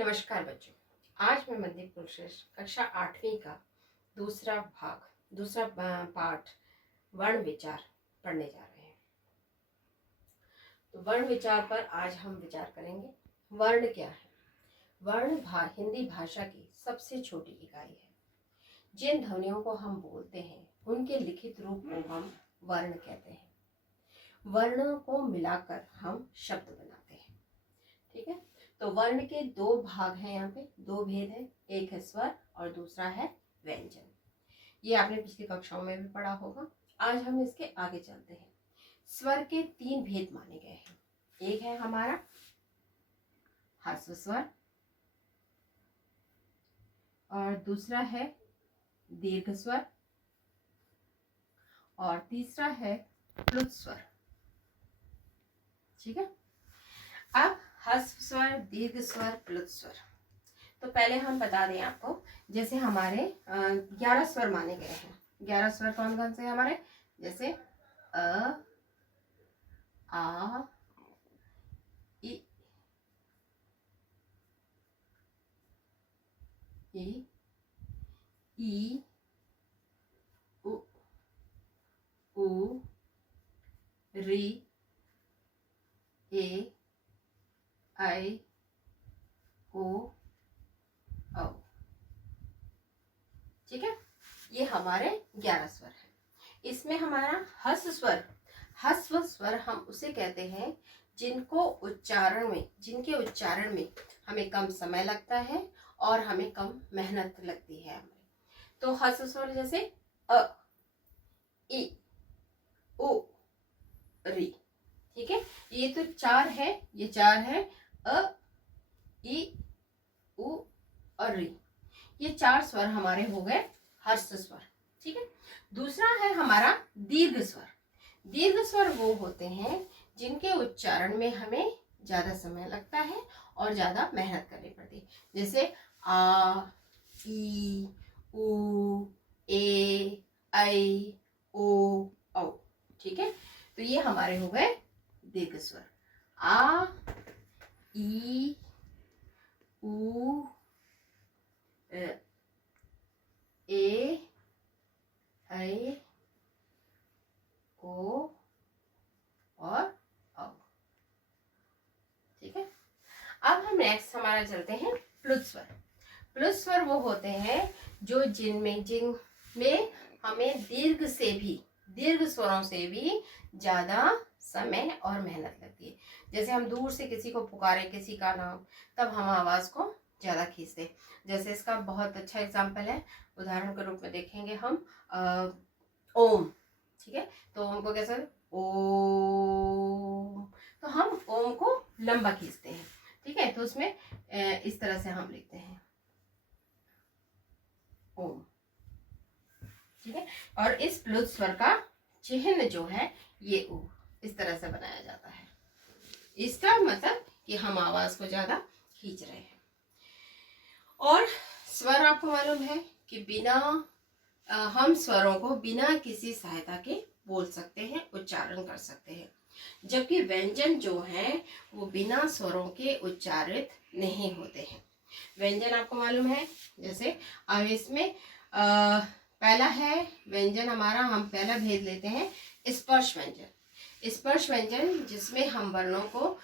नमस्कार बच्चों। आज मैं मनदीप कुलश्रेष्ठ कक्षा 8वीं का दूसरा पाठ वर्ण विचार पढ़ने जा रहे हैं। तो वर्ण विचार पर आज हम विचार करेंगे। वर्ण क्या है? वर्ण हिंदी भाषा की सबसे छोटी इकाई है। जिन ध्वनियों को हम बोलते हैं उनके लिखित रूप को हम वर्ण कहते हैं। वर्णों को मिलाकर हम शब्द बनाते हैं। ठीक है, तो वर्ण के दो भाग हैं, यहाँ पे दो भेद है। एक है स्वर और दूसरा है व्यंजन। ये आपने पिछली कक्षाओं में भी पढ़ा होगा। आज हम इसके आगे चलते हैं। स्वर के तीन भेद माने गए हैं। एक है हमारा ह्रस्व स्वर और दूसरा है दीर्घ स्वर और तीसरा है प्लुत स्वर। ठीक है, अब ह्रस्व स्वर, दीर्घ स्वर, प्लुत स्वर। तो पहले हम बता दें आपको, जैसे हमारे 11 स्वर माने गए हैं। 11 स्वर कौन कौन से हैं हमारे? जैसे अ, आ, इ, ई, उ, री, ए, आई, ओ, औ। ठीक है, ये हमारे 11 स्वर हैं। इसमें हमारा ह्रस्व स्वर हम उसे कहते हैं जिनके उच्चारण में हमें कम समय लगता है और हमें कम मेहनत लगती है। तो ह्रस्व स्वर जैसे अ, इ, उ, री। ठीक है, ये तो चार है, ये चार है, अ, इ, उ और री। ये चार स्वर हमारे हो गए ह्रस्व स्वर। ठीक है, दूसरा है हमारा दीर्घ स्वर। दीर्घ स्वर वो होते हैं जिनके उच्चारण में हमें ज्यादा समय लगता है और ज्यादा मेहनत करनी पड़ती है। जैसे आ, ई, उ, ए, ऐ, ओ, औ। ठीक है, तो ये हमारे हो गए दीर्घ स्वर। आ, ई, उ, ए, ऐ, ओ और औ। ठीक है, अब हम नेक्स्ट हमारा चलते हैं प्लुत स्वर। प्लुत स्वर वो होते हैं जो जिनमें हमें दीर्घ स्वरों से भी ज्यादा समय और मेहनत लगती है। जैसे हम दूर से किसी को पुकारे, किसी का नाम, तब हम आवाज को ज्यादा खींचते। जैसे इसका बहुत अच्छा एग्जाम्पल है, उदाहरण के रूप में देखेंगे हम ओम। ठीक है, तो ओम को कैसे? ओम। तो हम ओम को लंबा खींचते हैं। ठीक है, तो उसमें इस तरह से हम लिखते हैं ओम। ठीक है, और इस प्लुत स्वर का चिन्ह जो है ये उ इस तरह से बनाया जाता है। इसका मतलब कि हम आवाज को ज्यादा खींच रहे हैं। और स्वर आपको मालूम है कि हम स्वरों को बिना किसी सहायता के बोल सकते हैं, उच्चारण कर सकते हैं। जबकि व्यंजन जो है वो बिना स्वरों के उच्चारित नहीं होते हैं। व्यंजन आपको मालूम है, जैसे अब इसमें पहला है व्यंजन हमारा, हम पहला भेद लेते हैं स्पर्श व्यंजन। स्पर्श व्यंजन जिसमें हम वर्णों को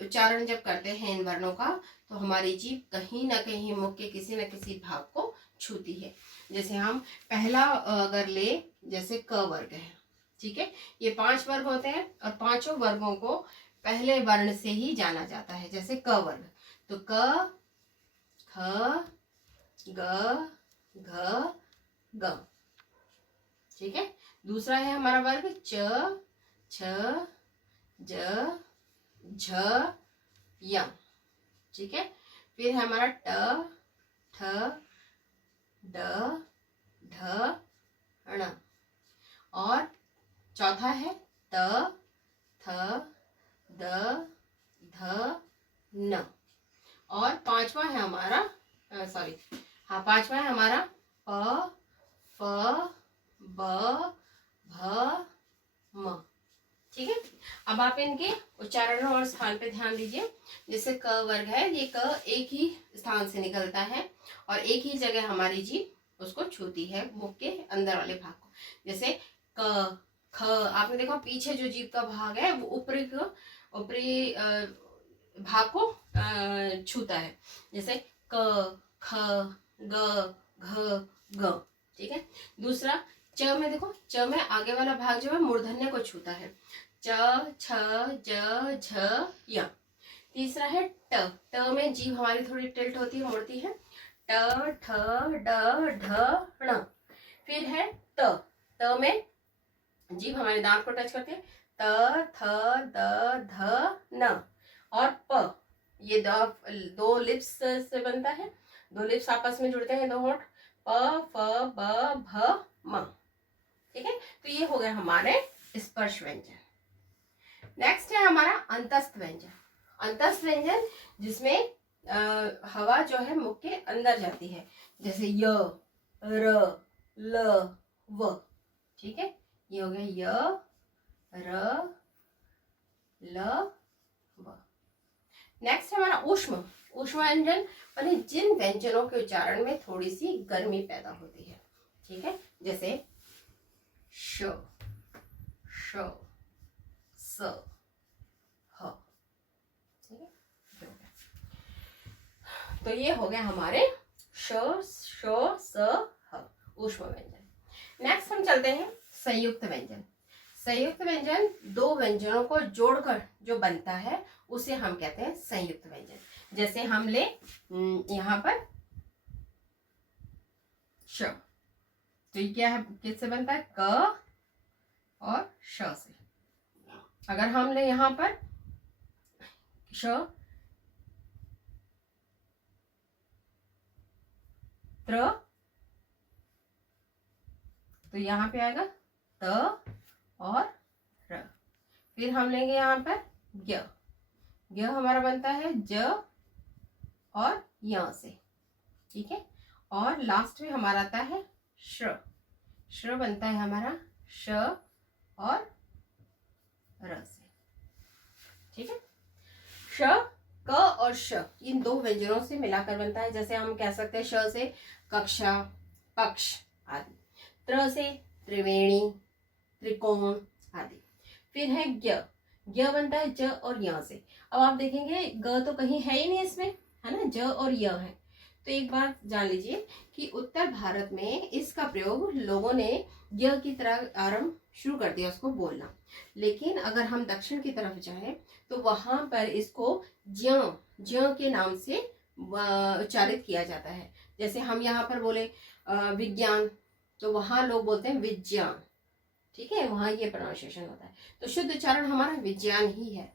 उच्चारण जब करते हैं इन वर्णों का, तो हमारी जीभ कहीं ना कहीं मुख के किसी न किसी भाग को छूती है। जैसे हम पहला अगर ले, जैसे क वर्ग है। ठीक है, ये 5 वर्ग होते हैं और पांचों वर्गों को पहले वर्ण से ही जाना जाता है। जैसे क वर्ग, तो क, ख, ग, घ, ग। ठीक है, दूसरा है हमारा वर्ग च, छ, ज, झ, य। ठीक है, फिर है हमारा ट, ठ, ड, ढ, ण। और चौथा है त, थ, द, ध, न। और पांचवा है हमारा पांचवा है हमारा प, फ, ब, भ, म। ठीक है। अब आप इनके उच्चारण और स्थान पे ध्यान दीजिए। जैसे क वर्ग है, ये क एक ही स्थान से निकलता है और एक ही जगह हमारी जीभ उसको छूती है, मुख के अंदर वाले भाग को। जैसे क ख, आपने देखा पीछे जो जीभ का भाग है वो ऊपरी भाग को छूता है। जैसे क, ख, ग, घ, ग। ठीक है। दूसरा च में देखो, च में आगे वाला भाग जो है मूर्धन्य को छूता है। च, छ, ज, झ, य। तीसरा है ट, ट में जीभ हमारी थोड़ी टिल्ट होती है, मुड़ती है। ट, ठ, ड, ढ, ण। फिर है त, त में जीभ हमारे दांत को टच करती है। त, थ, द, ध, न। और प, ये दो लिप्स से बनता है, दो लिप्स आपस में जुड़ते हैं, दो होंठ। प, फ, ब, भ, म। ठीक है। तो ये हो गया हमारे स्पर्श व्यंजन। नेक्स्ट है हमारा अंतस्थ व्यंजन। अंतस्थ व्यंजन जिसमें हवा जो है मुख के अंदर जाती है। जैसे य, र, ल, व। ठीक है। ये हो गया य, र, ल, व। नेक्स्ट है हमारा ऊष्म। ऊष्म व्यंजन यानी जिन व्यंजनों के उच्चारण में थोड़ी सी गर्मी पैदा होती है। ठीक है। जैसे श, श, स, ह। ठीक है। तो ये हो गया हमारे श, स, ह, ऊष्म व्यंजन। नेक्स्ट हम चलते हैं संयुक्त व्यंजन। संयुक्त व्यंजन दो व्यंजनों को जोड़कर जो बनता है उसे हम कहते हैं संयुक्त व्यंजन। जैसे हम ले यहाँ पर श, तो ये क्या है, किससे बनता है, क और श से। अगर हम ले यहाँ पर श, त्र, तो यहाँ पे आएगा त और र। फिर हम लेंगे यहाँ पर य, य हमारा बनता है ज और य से। ठीक है। और लास्ट में हमारा आता है श्र, श्र बनता है हमारा श और र से। ठीक है। श, क और श इन दो व्यंजनों से मिलाकर बनता है। जैसे हम कह सकते हैं श से कक्षा, पक्ष आदि। त्र से त्रिवेणी, त्रिकोण आदि। फिर है ज्ञ, ज्ञ बनता है ज और य से। अब आप देखेंगे ग तो कहीं है ही नहीं इसमें, है ना, ज और य है। तो एक बात जान लीजिए कि उत्तर भारत में इसका प्रयोग लोगों ने य की तरह आरंभ शुरू कर दिया उसको बोलना। लेकिन अगर हम दक्षिण की तरफ जाएं तो वहां पर इसको ज्य, ज्य के नाम से उच्चारित किया जाता है। जैसे हम यहाँ पर बोले विज्ञान, तो वहां लोग बोलते हैं विज्ञान। ठीक है, वहां ये प्रोनाउंसिएशन होता है। तो शुद्ध उच्चारण हमारा विज्ञान ही है।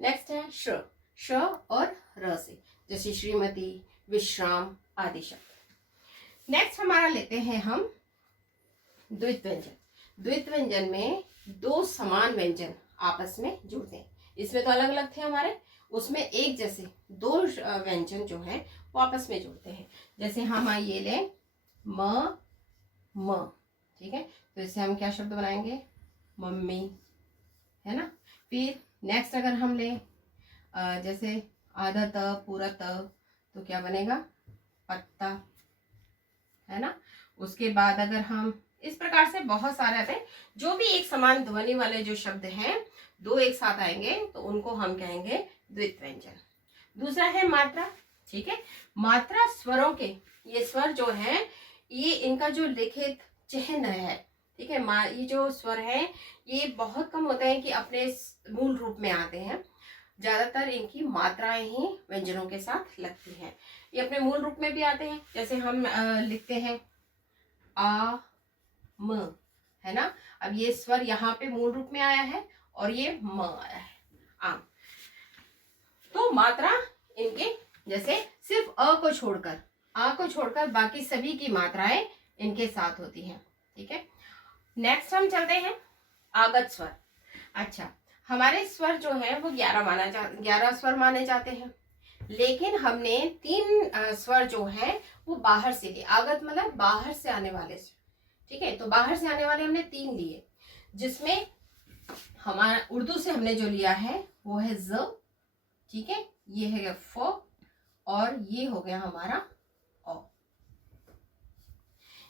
नेक्स्ट है श्र, श और र से, जैसे श्रीमती, विश्राम आदि शब्द। नेक्स्ट हमारा लेते हैं हम द्वित व्यंजन। द्वित व्यंजन में दो समान व्यंजन आपस में जुड़ते हैं। इसमें तो अलग अलग थे हमारे, उसमें एक जैसे दो व्यंजन जो है वो आपस में जुड़ते हैं। जैसे हम ये ले म, म। ठीक है। तो इससे हम क्या शब्द बनाएंगे, मम्मी, है ना। फिर नेक्स्ट अगर हम ले जैसे आधा त पूरा त, तो क्या बनेगा, पत्ता, है ना। उसके बाद अगर हम इस प्रकार से बहुत सारे आते हैं, जो भी एक समान ध्वनि वाले जो शब्द हैं दो एक साथ आएंगे तो उनको हम कहेंगे द्वित व्यंजन। दूसरा है मात्रा। ठीक है। मात्रा स्वरों के, ये स्वर जो है ये इनका जो लिखित चिन्ह है। ठीक है। ये जो स्वर है ये बहुत कम होते हैं कि अपने मूल रूप में आते हैं। ज्यादातर इनकी मात्राएं ही व्यंजनों के साथ लगती हैं। ये अपने मूल रूप में भी आते हैं। जैसे हम लिखते हैं आ, म, है ना। अब ये स्वर यहाँ पे मूल रूप में आया है और ये म आया है, आम। तो मात्रा इनके जैसे सिर्फ अ को छोड़कर बाकी सभी की मात्राएं इनके साथ होती हैं। ठीक है। नेक्स्ट हम चलते हैं आगत स्वर। अच्छा, हमारे स्वर जो है वो 11 स्वर माने जाते हैं, लेकिन हमने 3 स्वर जो है वो बाहर से लिए। आगत मतलब बाहर से आने वाले स्वर। ठीक है। तो बाहर से आने वाले हमने 3 लिए, जिसमें हमारा उर्दू से हमने जो लिया है वो है ज, ठीक है, ये है फ, और ये हो गया हमारा औ।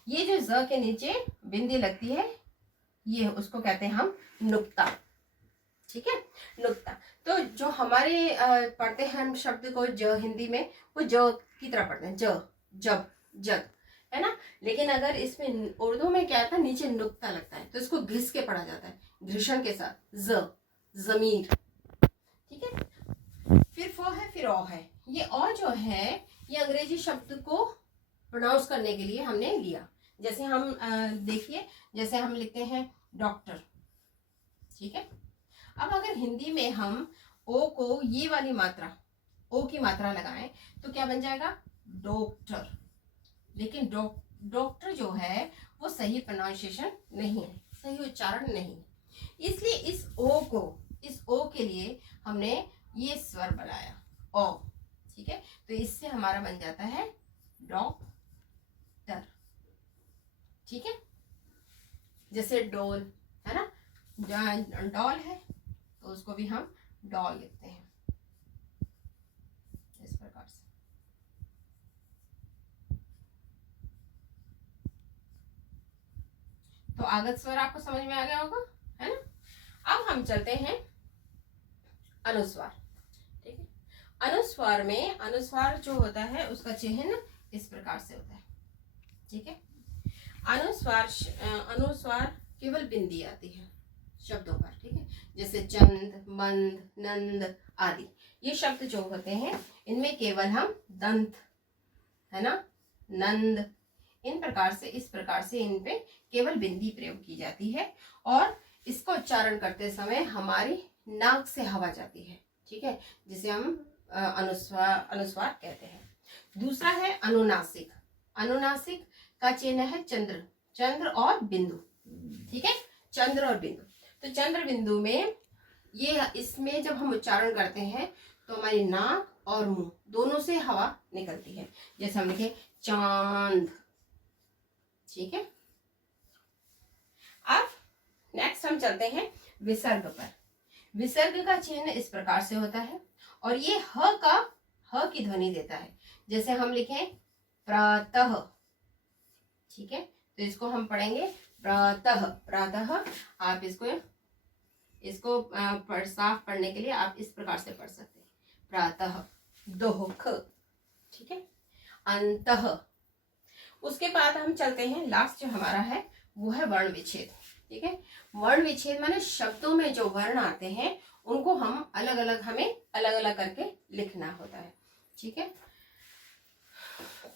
ये जो ज के नीचे बिंदी लगती है ये उसको कहते हैं हम नुक्ता, ठीक है, नुक्ता। तो जो हमारे पढ़ते हैं हम शब्द को ज हिंदी में, वो ज की तरह पढ़ते हैं, ज, जब, जग, है ना। लेकिन अगर इसमें उर्दू में क्या था, नीचे नुक्ता लगता है, तो इसको घिस के पढ़ा जाता है, घृषण के साथ, ज, जमीर, ठीक है। फिर फ है, फिर औ है। ये औ जो है ये अंग्रेजी शब्द को प्रोनाउंस करने के लिए हमने लिया। जैसे हम देखिए, जैसे हम लिखते हैं डॉक्टर, ठीक है। अब अगर हिंदी में हम ओ को ये वाली मात्रा, ओ की मात्रा लगाएं तो क्या बन जाएगा, डॉक्टर। लेकिन डॉक्टर जो है वो सही प्रोनाउंसिएशन नहीं है, सही उच्चारण नहीं है, इसलिए इस ओ के लिए हमने ये स्वर बनाया, ओ, ठीक है। तो इससे हमारा बन जाता है डॉक्टर, ठीक है। जैसे डोल है ना, डॉल है तो उसको भी हम डॉल लिखते हैं, इस प्रकार से। तो आगत स्वर आपको समझ में आ गया होगा, है ना। अब हम चलते हैं अनुस्वार, ठीक है। अनुस्वार में, अनुस्वार जो होता है उसका चिन्ह इस प्रकार से होता है, ठीक है। अनुस्वार केवल बिंदी आती है शब्दों पर, ठीक है। जैसे चंद, मंद, नंद आदि, ये शब्द जो होते हैं इनमें केवल हम दंत, है ना, नंद, इन प्रकार से, इस प्रकार से इन पे केवल बिंदी प्रयोग की जाती है, और इसको उच्चारण करते समय हमारी नाक से हवा जाती है, ठीक है, जिसे हम अनुस्वार कहते हैं। दूसरा है अनुनासिक। अनुनासिक का चिन्ह है चंद्र, चंद्र और बिंदु, ठीक है, चंद्र और बिंदु। तो चंद्र बिंदु में ये, इसमें जब हम उच्चारण करते हैं तो हमारी नाक और मुंह दोनों से हवा निकलती है, जैसे हम लिखे चांद, ठीक है। अब नेक्स्ट हम चलते हैं विसर्ग पर। विसर्ग का चिन्ह इस प्रकार से होता है, और ये ह की ध्वनि देता है। जैसे हम लिखें प्रातः, ठीक है, तो इसको हम पढ़ेंगे प्रातः, प्रातः। आप इसको साफ पढ़ने के लिए आप इस प्रकार से पढ़ सकते हैं, प्रातः, दोहख, ठीक है, अंतः। उसके बाद हम चलते हैं, लास्ट जो हमारा है वो है वर्ण विच्छेद, ठीक है। वर्ण विच्छेद माने शब्दों में जो वर्ण आते हैं उनको हम अलग अलग, हमें अलग अलग करके लिखना होता है, ठीक है।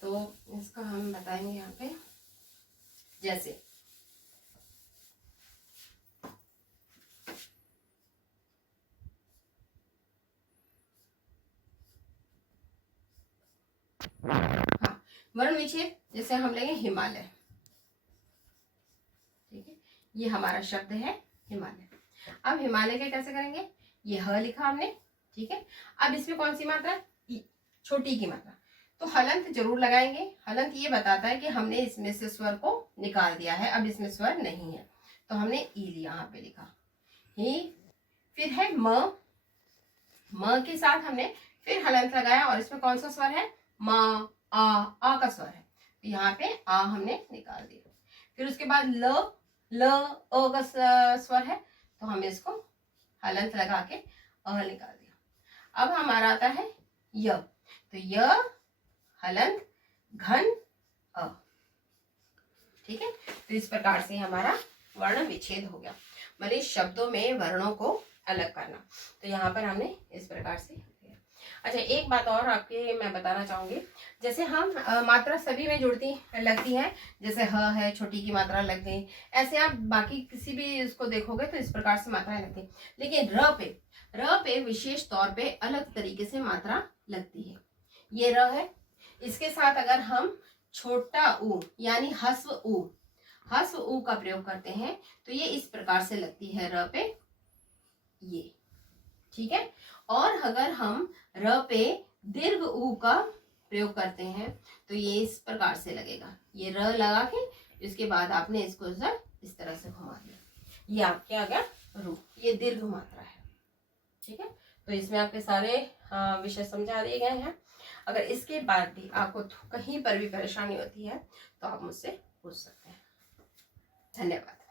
तो इसका हम बताएंगे यहाँ पे, जैसे हाँ, वर्ण विच्छेद, जैसे हम लेंगे हिमालय, ठीक है, ये हमारा शब्द है हिमालय। अब हिमालय के कैसे करेंगे, ये ह लिखा हमने, ठीक है। अब इसमें कौन सी मात्रा, छोटी की मात्रा, तो हलंत जरूर लगाएंगे। हलंत ये बताता है कि हमने इसमें से स्वर को निकाल दिया है, अब इसमें स्वर नहीं है, तो हमने ई लिया, यहाँ पे लिखा ही। फिर है म के साथ हमने फिर हलंत लगाया, और इसमें कौन सा स्वर है, म, आ का स्वर है, तो यहाँ पे आ हमने निकाल दिया। फिर उसके बाद ल अ का स्वर है, तो हमने इसको हलंत लगा के अ निकाल दिया। अब हमारा आता है य, तो य हलंत घन अ, ठीक है। तो इस प्रकार से हमारा वर्ण विच्छेद हो गया, मतलब शब्दों में वर्णों को अलग करना। तो यहाँ पर हमने इस प्रकार से। अच्छा, एक बात और आपके मैं बताना चाहूंगी, जैसे हम मात्रा सभी में जुड़ती लगती है, जैसे ह है, छोटी की मात्रा लग गई, ऐसे आप बाकी किसी भी उसको देखोगे तो इस प्रकार से मात्राएं लगती है। लेकिन र पे विशेष तौर पे अलग तरीके से मात्रा लगती है। ये र है, इसके साथ अगर हम छोटा ऊ यानी हस्व ऊ का प्रयोग करते हैं तो ये इस प्रकार से लगती है र पे, ये, ठीक है। और अगर हम र पे दीर्घ ऊ का प्रयोग करते हैं तो ये इस प्रकार से लगेगा, ये र लगा के इसके बाद आपने इसको इस तरह से घुमा दिया, ये आपके आ गया रू, ये दीर्घ मात्रा है। ठीक है, तो इसमें आपके सारे विषय समझा दिए गए हैं। अगर इसके बाद भी आपको कहीं पर भी परेशानी होती है तो आप मुझसे पूछ सकते हैं। धन्यवाद।